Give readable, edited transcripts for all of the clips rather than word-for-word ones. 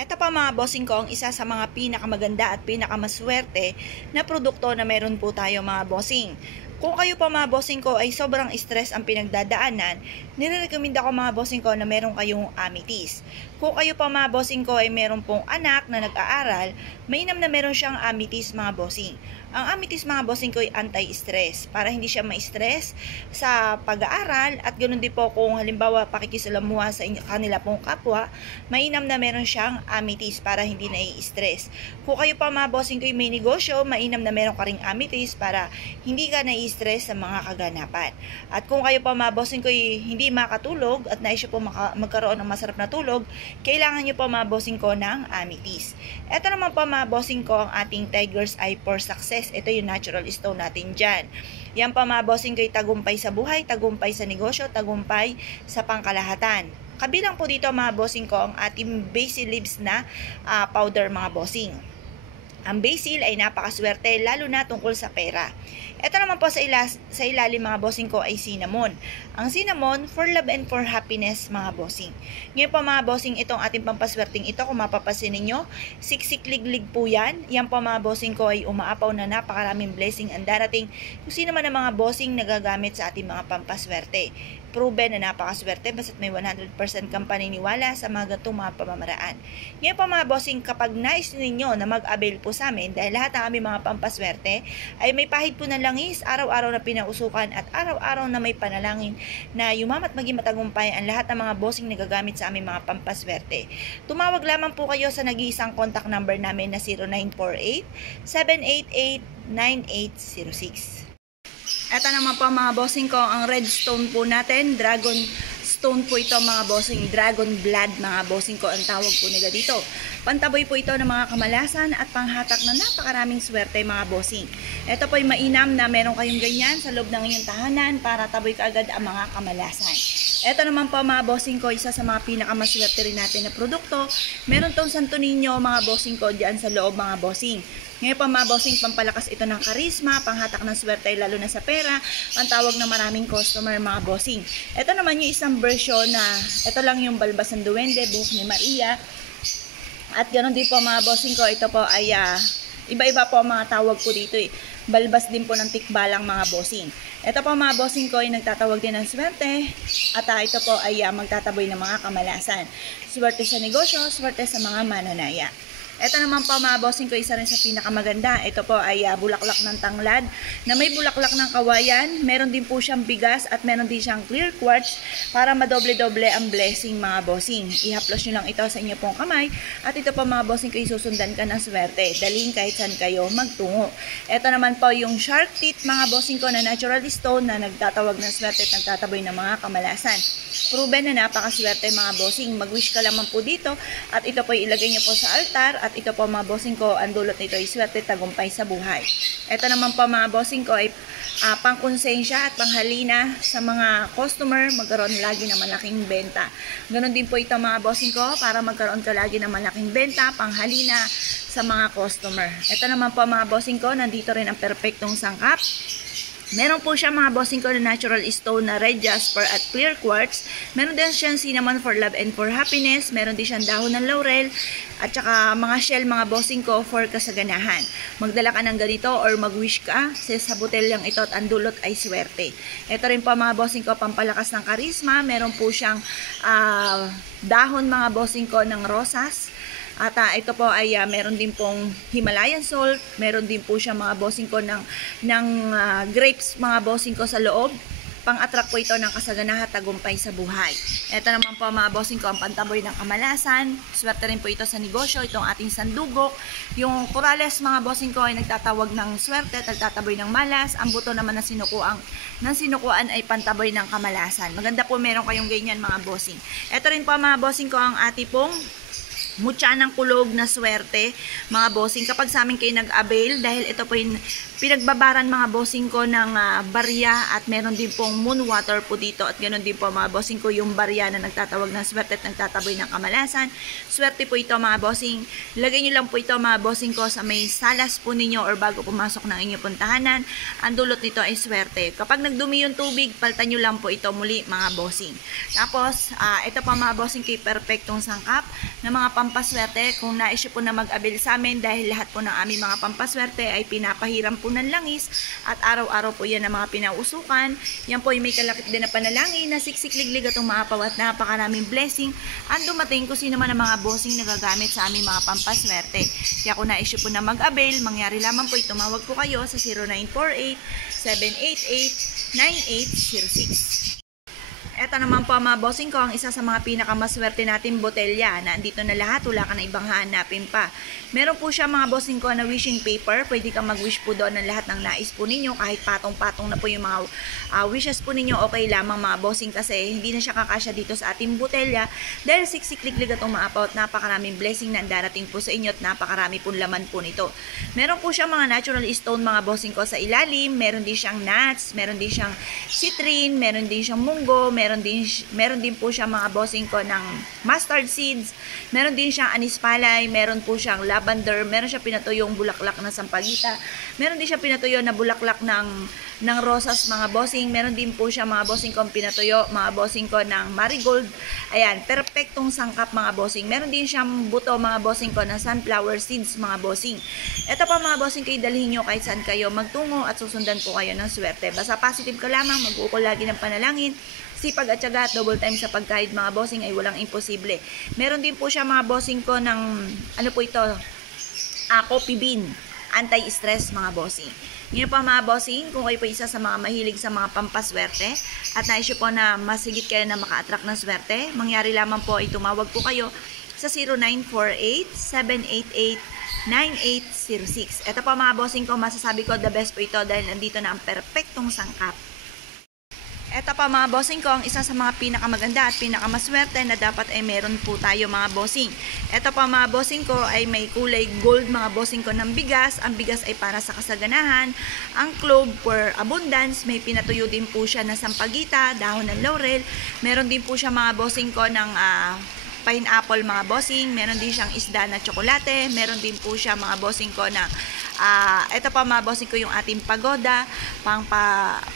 Ito pa mga bossing ko, ang isa sa mga pinakamaganda at pinakamaswerte na produkto na meron po tayo mga bossing. Kung kayo pa mga bossing ko ay sobrang stress ang pinagdadaanan, nirerekomenda ko mga bossing ko na meron kayong amethyst. Kung kayo pa mga bossing ko ay meron pong anak na nag-aaral, mainam na meron siyang amethyst mga bossing. Ang amethyst mga bossing ko ay anti-stress para hindi siya ma-stress sa pag-aaral at ganoon din po kung halimbawa pakikisalamuha sa kanila pong kapwa, mainam na meron siyang amethyst para hindi nai-stress. Kung kayo pa mga bossing ko ay may negosyo, mainam na meron ka ring amethyst para hindi ka nai-stress sa mga kaganapan. At kung kayo pa mga bossing ko ay hindi makatulog at nais po magkaroon ng masarap na tulog, kailangan nyo po mga bossing ko ng amethyst. Ito naman po mga bossing ko ang ating Tiger's Eye for Success. Ito yung natural stone natin dyan. Yan pa mga bossing ko ay tagumpay sa buhay, tagumpay sa negosyo, tagumpay sa pangkalahatan. Kabilang po dito mga bossing ko ang ating basil leaves na powder mga bossing. Ang basil ay napakaswerte lalo na tungkol sa pera. Ito naman po sa ilalim mga bossing ko ay cinnamon. Ang cinnamon for love and for happiness mga bossing. Ngayon po mga bossing, itong ating pampaswerteng ito, kung mapapasin ninyo, siksik-liglig po yan. Yan po mga bossing ko ay umaapaw na napakaraming blessing ang darating. Kung sino man ang mga bossing nagagamit sa ating mga pampaswerte. Proven na napakaswerte basta't may 100% kang paniniwala sa mga gatong mga pamamaraan. Ngayon po mga bossing, kapag nais ninyo na mag-avail po sa amin, dahil lahat ng aming mga pampaswerte ay may pahid po ng langis, araw-araw na pinausukan at araw-araw na may panalangin na yumamat maging matagumpay ang lahat ng mga bossing na gagamit sa aming mga pampaswerte. Tumawag lamang po kayo sa nag-iisang contact number namin na 0948-788-9806. Ito naman po mga bossing ko, ang red stone po natin, dragon stone po ito mga bossing, dragon blood mga bossing ko ang tawag po nila dito. Pantaboy po ito ng mga kamalasan at panghatak na napakaraming swerte mga bossing. Ito po ay mainam na meron kayong ganyan sa loob ng inyong tahanan para taboy kaagad ang mga kamalasan. Ito naman po mga bossing ko, isa sa mga pinakamaswerte rin natin na produkto. Meron tong Santo Niño mga bossing ko diyan sa loob mga bossing. Ngayon pa mga bossing, pampalakas ito ng karisma, panghatak ng swerte lalo na sa pera, pantawag ng maraming customer mga bossing. Ito naman yung isang version na ito lang yung balbas ng duwende, buhok ni Maria. At ganoon din po mga bossing ko, ito po ay iba-iba po ang mga tawag po dito eh. Balbas din po ng tikbalang mga bossing. Ito po mga bossing ko ay nagtatawag din ng swerte at ito po ay magtataboy ng mga kamalasan. Swerte sa negosyo, swerte sa mga mananaya. Ito naman po mga bossing ko, isa rin sa pinakamaganda. Ito po ay bulaklak ng tanglad na may bulaklak ng kawayan. Meron din po siyang bigas at meron din siyang clear quartz para madoble-doble ang blessing mga bossing. Ihaplos nyo lang ito sa inyo pong kamay at ito po mga bossing ko, isusundan ka ng swerte. Daling kahit saan kayo magtungo. Ito naman po yung shark teeth mga bossing ko na natural stone na nagtatawag ng swerte at nagtataboy ng mga kamalasan. Proven na napakaswerte mga bossing. Mag-wish ka lamang po dito at ito po ilagay nyo po sa altar at ito po mga bossing ko, ang dulot nito ay swerte, tagumpay sa buhay. Ito naman po mga bossing ko ay pangkonsensya at panghalina sa mga customer, magkaroon lagi ng malaking benta. Ganon din po ito mga bossing ko, para magkaroon ka lagi ng malaking benta, panghalina sa mga customer. Ito naman po mga bossing ko, nandito rin ang perfectong sangkap. Meron po siya mga bossing ko na natural stone na red jasper at clear quartz. Meron din siyang cinnamon for love and for happiness. Meron din siyang dahon ng laurel. At saka mga shell mga bossing ko for kasaganahan. Magdala ka ng ganito or mag-wish ka sa botelyang ito at ang dulot ay swerte. Ito rin po mga bossing ko, pampalakas ng karisma. Meron po siyang dahon mga bossing ko ng rosas. At ito po ay meron din pong Himalayan salt, meron din po siya mga bossing ko ng grapes mga bossing ko sa loob. Pang-attract po ito ng kasaganahan at tagumpay sa buhay. Ito naman po mga bossing ko, ang pantaboy ng kamalasan. Swerte rin po ito sa negosyo, itong ating sandugok. Yung corales mga bossing ko ay nagtatawag ng swerte at nagtataboy ng malas. Ang buto naman ng sinukuan ay pantaboy ng kamalasan. Maganda po meron kayong ganyan mga bossing. Ito rin po mga bossing ko, ang ating pong mutya ng kulog na swerte mga bossing kapag sa amin kayo nag-avail, dahil ito po yung pinagbabaran mga bossing ko ng barya at meron din pong moon water po dito at ganoon din po mga bossing ko yung barya na nagtatawag ng swerte at nagtataboy ng kamalasan. Swerte po ito mga bossing. Lagay nyo lang po ito mga bossing ko sa may salas po ninyo or bago pumasok ng inyong puntahanan. Ang dulot nito ay swerte. Kapag nagdumi yung tubig, paltan nyo lang po ito muli mga bossing. Tapos ito pa mga bossing kay perfectong sangkap na mga pampaswerte, kung nais po na mag-avail sa amin dahil lahat po ng aming mga pampaswerte ay pinapahiram po ng langis at araw-araw po yan ang mga pinausukan. Yan po ay may kalakip din na panalangin na siksikliglig at umapaw at napakaraming blessing ang dumating kung sino man ang mga bossing na gagamit sa aming mga pampaswerte. Kaya kung nais po na mag-avail, mangyari lamang po tumawag po kayo sa 0948-788-9806. Ito naman po mga bossing ko, ang isa sa mga pinakamaswerte natin botelya na andito na lahat, wala ka na ibang hahanapin pa. Meron po siya mga bossing ko na wishing paper, pwede kang mag-wish po doon ng lahat ng nais po ninyo, kahit patong-patong na po yung mga wishes po ninyo, okay lamang mga bossing kasi hindi na siya kakasya dito sa ating botelya dahil siksikliglig at umaapaw at napakaraming blessing na darating po sa inyo at napakarami pong laman po nito. Meron po siya mga natural stone mga bossing ko sa ilalim, meron din siyang nuts, meron din siyang citrine, meron din siyang munggo, meron din po siya mga bossing ko ng mustard seeds, meron din siyang anis palay, meron po siyang lavender, meron siya pinatuyong bulaklak na sampagita, meron din siya pinatuyo na bulaklak ng rosas mga bossing, meron din po siya mga bossing ko pinatuyo mga bossing ko ng marigold. Ayan, perfectong sangkap mga bossing. Meron din siyang buto mga bossing ko ng sunflower seeds mga bossing. Ito pa mga bossing ko, dalhin nyo kahit saan kayo magtungo at susundan po kayo ng swerte. Basta positive ka lamang, mag-uukol lagi ng panalangin, sipag at syaga at double time sa pagkahid mga bossing ay walang imposible. Meron din po siya mga bossing ko ng ano po ito, coffee bean, anti-stress mga bossing. Ngayon pa mga bossing, kung kayo po isa sa mga mahilig sa mga pampaswerte at nais po na masigit kayo na maka-attract ng swerte, mangyari lamang po ay tumawag po kayo sa 0948-788-9806. Ito pa mga bossing ko, masasabi ko the best po ito dahil nandito na ang perfectong sangkap. Ito pa mga bossing ko, ang isa sa mga pinakamaganda at pinakamaswerte na dapat ay meron po tayo mga bossing. Ito pa mga bossing ko ay may kulay gold mga bossing ko ng bigas. Ang bigas ay para sa kasaganahan. Ang clove for abundance. May pinatuyo din po siya na sampagita, dahon ng laurel. Meron din po siya mga bossing ko ng pineapple mga bossing. Meron din siyang isda na tsokolate. Meron din po siya mga bossing ko na ito pa mga bossing ko yung ating pagoda,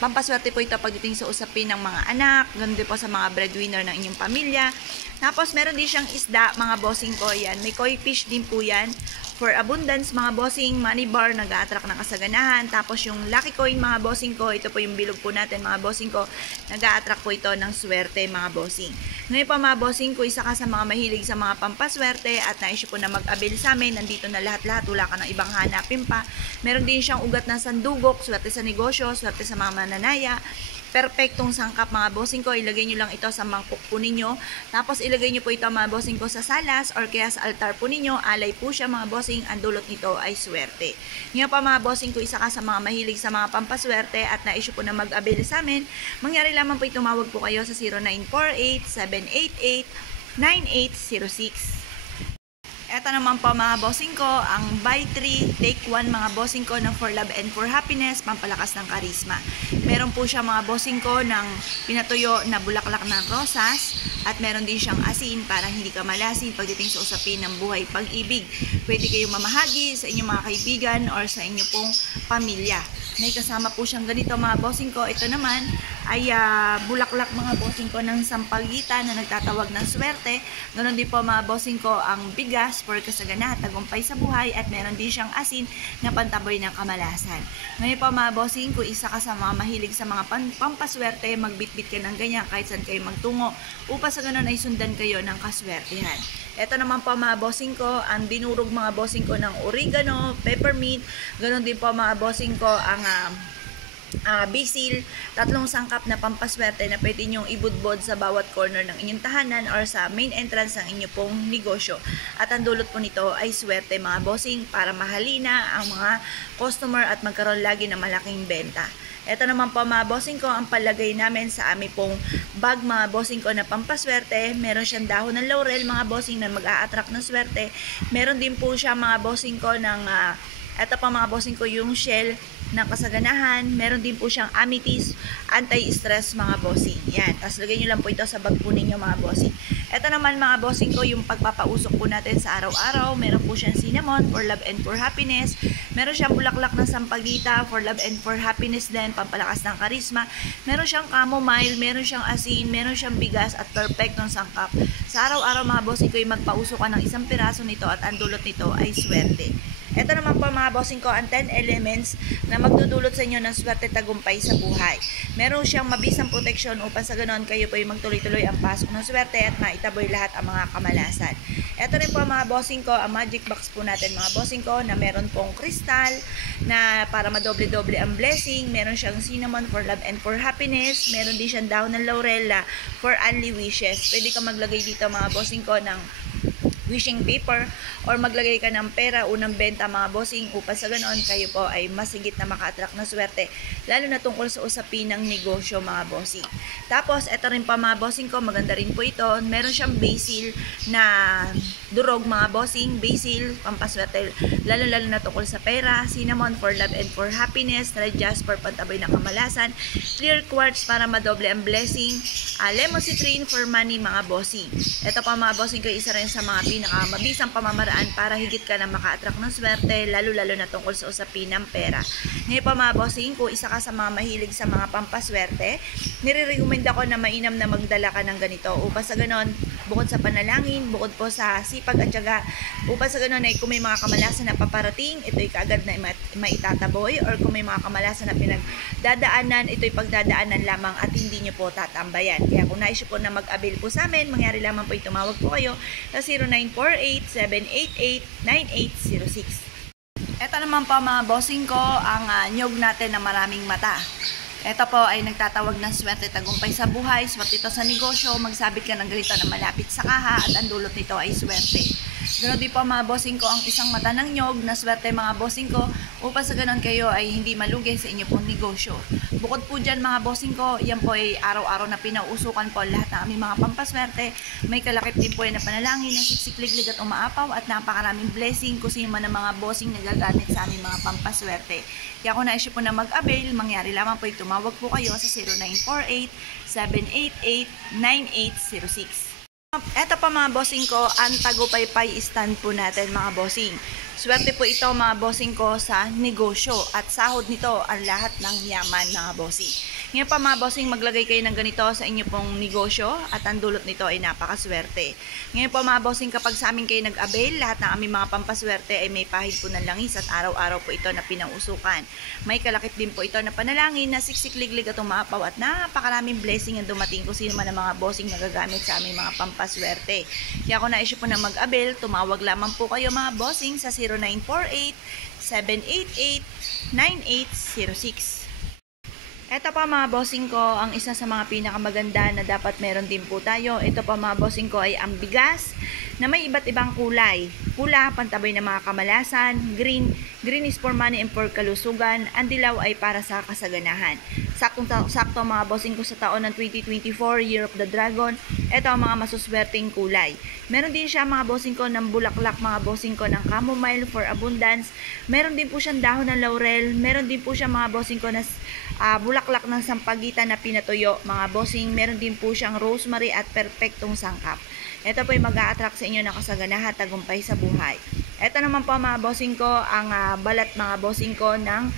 pampaswerte po ito pagdating sa usapin ng mga anak, ganun din po sa mga breadwinner ng inyong pamilya. Tapos meron din siyang isda mga bossing ko, yan, may koi fish din po yan, for abundance mga bossing, money bar, nag-a-attract ng kasaganahan. Tapos yung lucky coin mga bossing ko, ito po yung bilog po natin mga bossing ko, nag-a-attract po ito ng swerte mga bossing. Ngayon pa mga bossing ko, isa ka sa mga mahilig sa mga pampaswerte at nais po na mag-avail sa amin, nandito na lahat-lahat, wala ka ng ibang hanapin pa. Meron din siyang ugat ng sandugok, swerte sa negosyo, swerte sa mga mananaya. Perfectong sangkap mga bossing ko, ilagay nyo lang ito sa mangkok po ninyo. Tapos ilagay nyo po ito mga bossing ko sa salas or kaya sa altar po ninyo. Alay po siya mga bossing, ang dulot nito ay swerte. Ngayon pa mga bossing ko, isa ka sa mga mahilig sa mga pampaswerte at na-issue po na mag-avail sa amin, mangyari lamang po tumawag po kayo sa 0948-788-9806. Ito naman po mga bossing ko, ang buy 3, take 1 mga bossing ko ng for love and for happiness, pampalakas ng karisma. Meron po siya mga bossing ko ng pinatuyo na bulaklak ng rosas at meron din siyang asin para hindi ka malasin pagdating sa usapin ng buhay pag-ibig. Pwede kayong mamahagi sa inyong mga kaibigan or sa inyong pong pamilya. May kasama po siyang ganito mga bossing ko. Ito naman ay bulaklak mga bossing ko ng sampagita na nagtatawag ng swerte. Ganon din po mga bossing ko ang bigas for kasaganahan, tagumpay sa buhay at meron din siyang asin na pantaboy ng kamalasan. Ngayon po mga bossing ko, isa ka sa mga mahilig sa mga pampaswerte, magbitbit ka ng ganyan kahit saan kayo magtungo upang sa ganon ay sundan kayo ng kaswertehan. Ito naman po mga bossing ko, ang dinurog mga bossing ko ng oregano, peppermint, ganon din po mga bossing ko ang basil, 3 sangkap na pampaswerte na pwede nyong ibudbod sa bawat corner ng inyong tahanan or sa main entrance ng inyong pong negosyo. At ang dulot po nito ay swerte mga bossing para mahalina ang mga customer at magkaroon lagi ng malaking benta. Ito naman po mga bossing ko, ang palagay namin sa aming pong bag mga bossing ko na pampaswerte. Meron siyang dahon ng laurel mga bossing na mag-a-attract ng swerte. Meron din po siya mga bossing ko ng ito pa mga bossing ko yung shell ng kasaganahan. Meron din po siyang amethyst, anti-stress mga bossing. Yan. Tapos lagay nyo lang po ito sa bag po ninyo mga bossing. Ito naman mga bossing ko, yung pagpapausok po natin sa araw-araw. Meron po siyang cinnamon for love and for happiness. Meron siyang bulaklak ng sampagita for love and for happiness din, pampalakas ng karisma. Meron siyang chamomile, meron siyang asin, meron siyang bigas at perfectong sangkap Sa araw-araw mga bossing ko ay magpauso ka ng isang piraso nito at ang dulot nito ay swerte. Ito naman po mga bossing ko ang 10 elements na magdudulot sa inyo ng swerte tagumpay sa buhay. Meron siyang mabisang proteksyon upang sa ganoon kayo po ay magtuloy-tuloy ang pasok ng swerte at maitaboy lahat ang mga kamalasan. Ito rin po mga bossing ko ang magic box po natin mga bossing ko na meron pong kristal na para madoble-doble ang blessing. Meron siyang cinnamon for love and for happiness. Meron din siyang dahon ng laurel for only wishes. Pwede ka maglagay dito mga bossing ko ng wishing paper or maglagay ka ng pera unang benta mga bossing upang sa ganoon kayo po ay mas higit na maka-attract na swerte lalo na tungkol sa usapin ng negosyo mga bossing. Tapos ito rin pa mga bossing ko, maganda rin po ito, meron siyang basil na durog mga bossing, basil pampaswerte lalo na tungkol sa pera, cinnamon for love and for happiness, red jasper pantaboy ng kamalasan, clear quartz para madoble ang blessing, lemon citrine for money mga bossing. Ito pa mga bossing ko, isa rin sa mga pinakamabisang pamamaraan para higit ka na maka-attract ng swerte lalo na tungkol sa usapin ng pera. Ngayon pa mga bossing, kung isa ka sa mga mahilig sa mga pampaswerte, nire-recommend ako na mainam na magdala ka ng ganito upang sa ganon, bukod sa panalangin, bukod po sa sipag at syaga, upang sa ganon ay kung may mga kamalasan na paparating, ito'y kaagad na maitataboy, or kung may mga kamalasan na pinagdadaanan, ito'y pagdadaanan lamang at hindi nyo po tatambayan. Kaya kung nais po na mag-avail po sa amin, mangyari lamang po tumawag po kayo sa 0948-788-9806. Ito naman po mga bossing ko, ang nyog natin na maraming mata. Ito po ay nagtatawag ng swerte tagumpay sa buhay, swerte ito sa negosyo, magsabit ka ng ganito na malapit sa kaha at ang dulot nito ay swerte. Ganoon din po mga bossing ko ang isang mata ng nyog na swerte mga bossing ko upang sa ganon kayo ay hindi malugi sa inyo pong negosyo. Bukod po dyan mga bossing ko, yan po ay araw-araw na pinauusukan po lahat ng aming mga pampaswerte. May kalakip din po na panalangin na siksikliglig at umaapaw at napakaraming blessing kung sino man ang mga bossing na gagamit sa aming mga pampaswerte. Kaya kung naisip po na mag-avail, mangyari lamang po tumawag po kayo sa 0948-788-9806. Eto pa mga bossing ko, ang Tagupaypay stand po natin mga bossing. Swerte po ito mga bossing ko sa negosyo at sahod nito ang lahat ng yaman mga bossing. Ngayon pa mga bossing, maglagay kayo ng ganito sa inyo pong negosyo at ang dulot nito ay napakaswerte. Ngayon pa mga bossing, kapag sa amin kayo nag-avail, lahat ng aming mga pampaswerte ay may pahid po ng langis at araw-araw po ito na pinausukan. May kalakip din po ito na panalangin na siksikliglig at umaapaw at napakaraming blessing ang dumating kung sino man ang mga bossing na gagamit sa aming mga pampaswerte. Kaya kung na-issue po na mag-avail, tumawag lamang po kayo mga bossing sa 0948-788-9806. Ito pa mga bossing ko, ang isa sa mga pinakamaganda na dapat meron din po tayo. Ito pa mga bossing ko ay ang bigas na may iba't ibang kulay. Pula, pantabay ng mga kamalasan. Green is for money and for kalusugan. Ang dilaw ay para sa kasaganahan. Sakto mga bossing ko sa taon ng 2024, Year of the Dragon. Ito ang mga masuswerteng kulay. Meron din siya mga bossing ko ng bulaklak, mga bossing ko ng chamomile for abundance. Meron din po siyang dahon ng laurel. Meron din po siya mga bossing ko na bulaklak ng sampagitan na pinatuyo mga bossing. Meron din po siyang rosemary at perpektong sangkap. Ito po ay mag-a-attract sa inyo ng kasaganahan, tagumpay sa buhay. Ito naman po mga bossing ko, ang balat mga bossing ko ng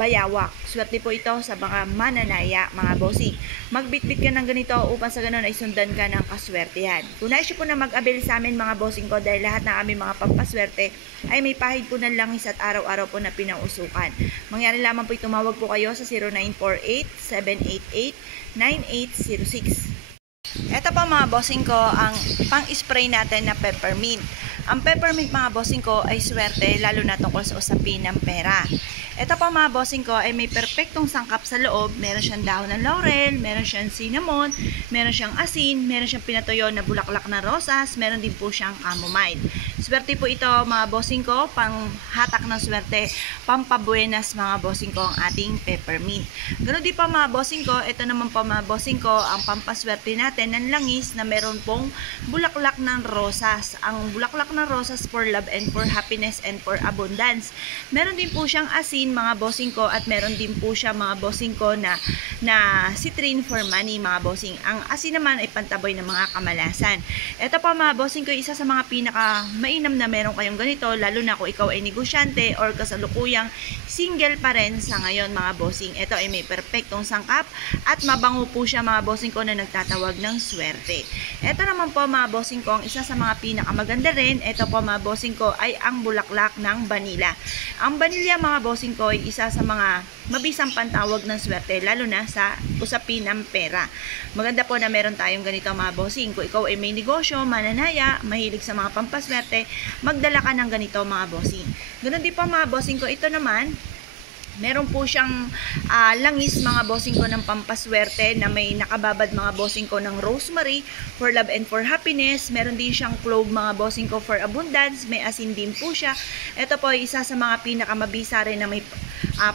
bayawak. Swerte po ito sa mga mananaya mga bossing. Magbitbit ka ng ganito upang sa ganun ay sundan ka ng kaswertehan. Kung nais po na mag-avail sa amin mga bossing ko, dahil lahat ng aming mga pampaswerte ay may pahid po ng langis at araw-araw po na pinausukan. Mangyari lamang po tumawag po kayo sa 0948-788-9806. Ito pa mga bossing ko, ang pang-spray natin na peppermint. Ang peppermint mga bossing ko ay swerte lalo na tungkol sa usapin ng pera. Ito pa mga bossing ko ay may perpektong sangkap sa loob. Meron siyang dahon ng laurel, meron siyang cinnamon, meron siyang asin, meron siyang pinatuyo na bulaklak na rosas, meron din po siyang chamomile. Swerte po ito mga bossing ko, pang hatak ng swerte, pampabuenas mga bossing ko ang ating peppermint. Ganoon din pa mga bossing ko, ito naman pa mga bossing ko, ang pampaswerte natin ng langis na meron pong bulaklak ng rosas. Ang bulaklak na rosas for love and for happiness and for abundance. Meron din po siyang asin mga bossing ko, at meron din po siya mga bossing ko na citrine for money mga bossing. Ang asin naman ay pantaboy ng mga kamalasan. Ito po mga bossing ko, isa sa mga pinaka mainam na meron kayong ganito, lalo na kung ikaw ay negosyante or kasalukuyang single pa rin sa ngayon mga bossing. Ito ay may perfectong sangkap at mabango po siya mga bossing ko na nagtatawag ng swerte. Ito naman po mga bossing ko, ang isa sa mga pinakamaganda rin, ito po mga bossing ko ay ang bulaklak ng vanilla. Ang vanilla mga bossing ko ay isa sa mga mabisang pantawag ng swerte, lalo na sa usapin ng pera. Maganda po na meron tayong ganito mga bossing. Kung ikaw ay may negosyo, mananaya, mahilig sa mga pampaswerte, magdala ka ng ganito mga bossing. Ganun din po mga bossing ko, ito naman meron po siyang langis mga bossing ko ng pampaswerte na may nakababad mga bossing ko ng rosemary for love and for happiness. Meron din siyang clove mga bossing ko for abundance. May asin din po siya. Ito po ay isa sa mga pinakamabisa rin na may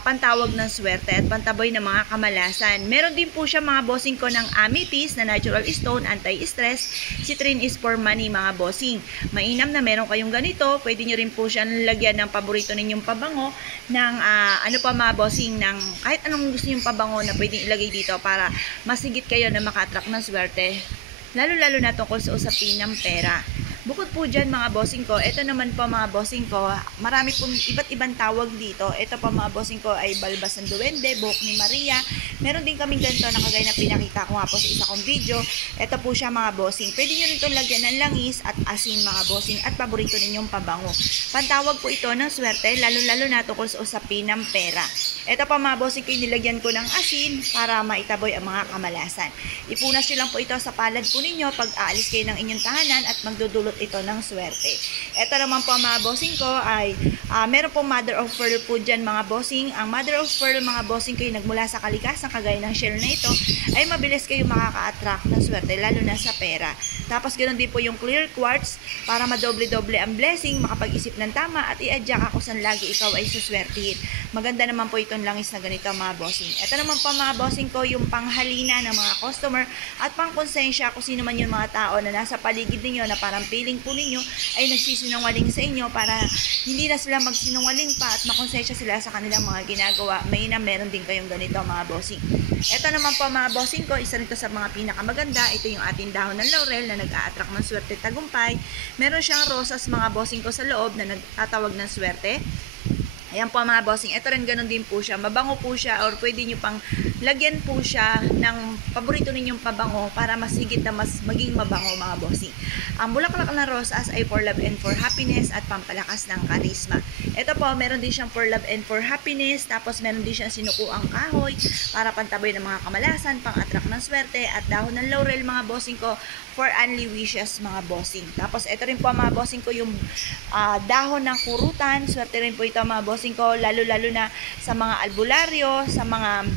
pantawag ng swerte at pantaboy ng mga kamalasan. Meron din po siya mga bossing ko ng amethyst na natural stone, anti-stress. Citrine is for money mga bossing. Mainam na meron kayong ganito. Pwede nyo rin po siya lagyan ng paborito ninyong pabango ng mga bossing, ng kahit anong gusto yung pabango na pwedeng ilagay dito para masigit kayo na maka-attract ng swerte, lalo na tungkol sa usapin ng pera. Bukod po dyan mga bossing ko, ito naman po mga bossing ko, marami pong iba't ibang tawag dito. Ito po mga bossing ko ay balbas ng duwende, buhok ni Maria. Meron din kaming ganito na kagaya na pinakita ko nga po sa isa kong video. Ito po siya mga bossing. Pwede nyo rin itong lagyan ng langis at asin mga bossing at paborito ninyong pabango. Pantawag po ito ng swerte, lalo na tungkol sa usapin ng pera. Ito po mga bossing ko, nilagyan ko ng asin para maitaboy ang mga kamalasan. Ipunas nyo lang po ito sa palad po ninyo pag aalis kayo ng inyong tahanan at magdudulot ito ng swerte. Ito naman po mga bossing ko ay meron po mother of pearl po dyan mga bossing. Ang mother of pearl mga bossing ko ay nagmula sa kalikasan kagaya ng shell na ito, ay mabilis kayo makaka-attract ng swerte, lalo na sa pera. Tapos ganoon din po yung clear quartz para madoble-doble ang blessing, makapag-isip ng tama at i-adjust ako saan lagi ikaw ay suswertihin. Maganda naman po itong langis na ganito mga bossing. Ito naman po mga bossing ko yung panghalina ng mga customer at pangkonsensya kung sino man yung mga tao na nasa paligid ninyo na parang feeling po ninyo ay nagsisinungaling sa inyo, para hindi na sila magsinungaling pa at makonsensya sila sa kanilang mga ginagawa. May na meron din kayong ganito mga bossing. Ito naman po mga bossing ko, isa nito sa mga pinakamaganda. Ito yung ating dahon ng laurel na nag-a-attract ng swerte tagumpay. Meron siyang rosas mga bossing ko sa loob na nagtatawag ng swerte. Ayan po mga bossing, ito rin ganun din po siya. Mabango po siya, or pwede nyo pang lagyan po siya ng paborito ninyong pabango para mas higit na mas maging mabango mga bossing. Ang bulaklak na rosas ay for love and for happiness at pampalakas ng karisma. Ito po, meron din siyang for love and for happiness, tapos meron din siyang sinukuang kahoy para pantaboy ng mga kamalasan, pang-attract ng swerte, at dahon ng laurel mga bossing ko for only wishes mga bossing. Tapos ito rin po mga bossing ko yung dahon ng kurutan. Swerte rin po ito mga bossing ko, lalo na sa mga albularyo, sa mga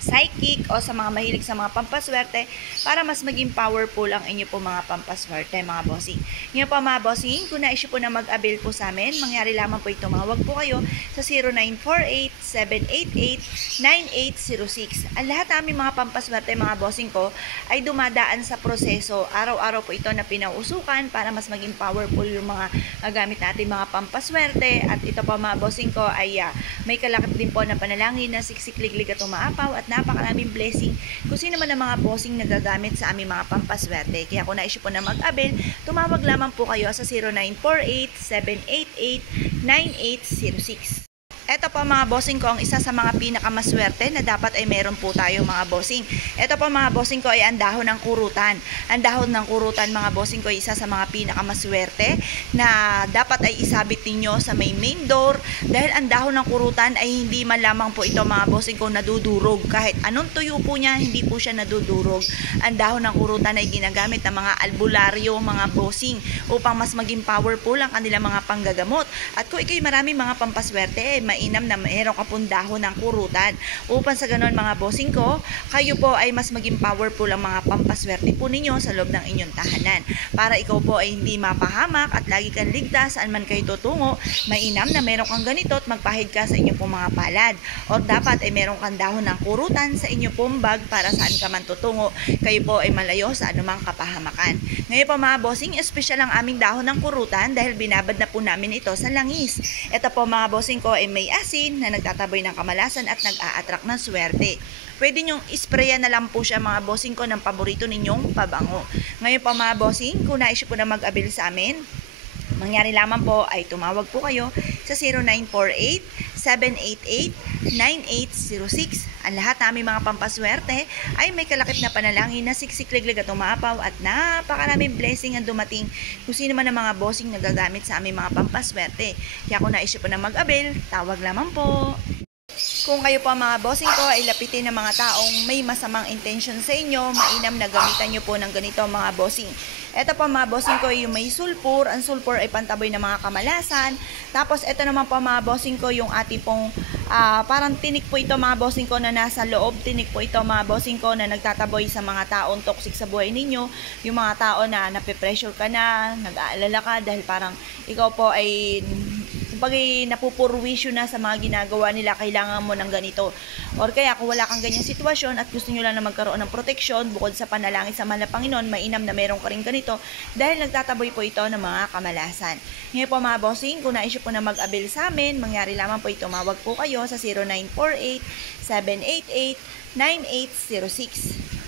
psychic o sa mga mahilig sa mga pampaswerte, para mas maging powerful ang inyo po mga pampaswerte mga bossing. Ngayon po mga bossing, kung na-issue po na mag-avail po sa amin, mangyari lamang po ito, mawag po kayo sa 0948-788-9806. Ang lahat namin mga pampaswerte mga bossing ko ay dumadaan sa proseso. Araw-araw po ito na pinausukan para mas maging powerful yung mga gamit natin mga pampaswerte. At ito po mga bossing ko ay may kalakip din po na panalangin na siksik-liglig at umaapaw, at napakaraming blessing kung sino man ang mga bossing na gagamit sa aming mga pampaswerte. Kaya kung na-issue po na mag-avail, tumawag lamang po kayo sa 0948-788-9806. Ito po mga bossing ko, ang isa sa mga pinakamaswerte na dapat ay meron po tayo mga bossing. Ito po mga bossing ko ay ang dahon ng kurutan. Ang dahon ng kurutan mga bossing ko ay isa sa mga pinakamaswerte na dapat ay isabit ninyo sa may main door, dahil ang dahon ng kurutan ay hindi man lamang po ito mga bossing ko nadudurog. Kahit anong tuyo po niya, hindi po siya nadudurog. Ang dahon ng kurutan ay ginagamit ng mga albularyo mga bossing upang mas maging powerful ang kanilang mga panggagamot. At kung ikaw marami mga pampaswerte, mainam na meron ka pong dahon ng kurutan. Upang sa ganon mga bossing ko, kayo po ay mas maging powerful ang mga pampaswerte po ninyo sa loob ng inyong tahanan. Para ikaw po ay hindi mapahamak at lagi kang ligtas saan man kayo tutungo, mainam na meron kang ganito at magpahid ka sa inyong pong mga palad. O dapat ay meron kang dahon ng kurutan sa inyong pong bag para saan ka man tutungo, kayo po ay malayo sa anumang kapahamakan. Ngayon po mga bossing, espesyal ang aming dahon ng kurutan dahil binabad na po namin ito sa langis. Ito po mga bossing ko ay may asin na nagtataboy ng kamalasan at nag-a-attract ng swerte. Pwede nyong isprayan na lang po siya mga bossing ko ng paborito ninyong pabango. Ngayon po mga bossing, kung nais po na mag-abil sa amin, mangyari lamang po ay tumawag po kayo sa 0948-788-9806. Ang lahat namin mga pampaswerte ay may kalakip na panalangin na siksik-liglig at umapaw at napakaraming blessing ang dumating kung sino man ang mga bossing na gagamit sa aming mga pampaswerte. Kaya kung naisip po na mag-abil, tawag lamang po. Kung kayo po mga bossing ko ay lapitin ng mga taong may masamang intention sa inyo, mainam na gamitan nyo po ng ganito mga bossing. Ito po mga bossing ko yung may sulfur. Ang sulfur ay pantaboy ng mga kamalasan. Tapos ito naman po mga bossing ko yung ating pong parang tinik po ito mga bossing ko na nasa loob. Tinik po ito mga bossing ko na nagtataboy sa mga taong toxic sa buhay ninyo. Yung mga tao na nape-pressure ka na, nag-aalala ka dahil parang ikaw po ay napupurwisyo na sa mga ginagawa nila, kailangan mo ng ganito. Or kaya kung wala kang ganyang sitwasyon at gusto nyo lang na magkaroon ng proteksyon bukod sa panalangin sa mahal na Panginoon, mainam na meron ka rin ganito dahil nagtataboy po ito ng mga kamalasan. Ngayon po mga bossing, kung nais po na mag-abil sa amin, mangyari lamang po ito, tumawag po kayo sa 0948-788-9806.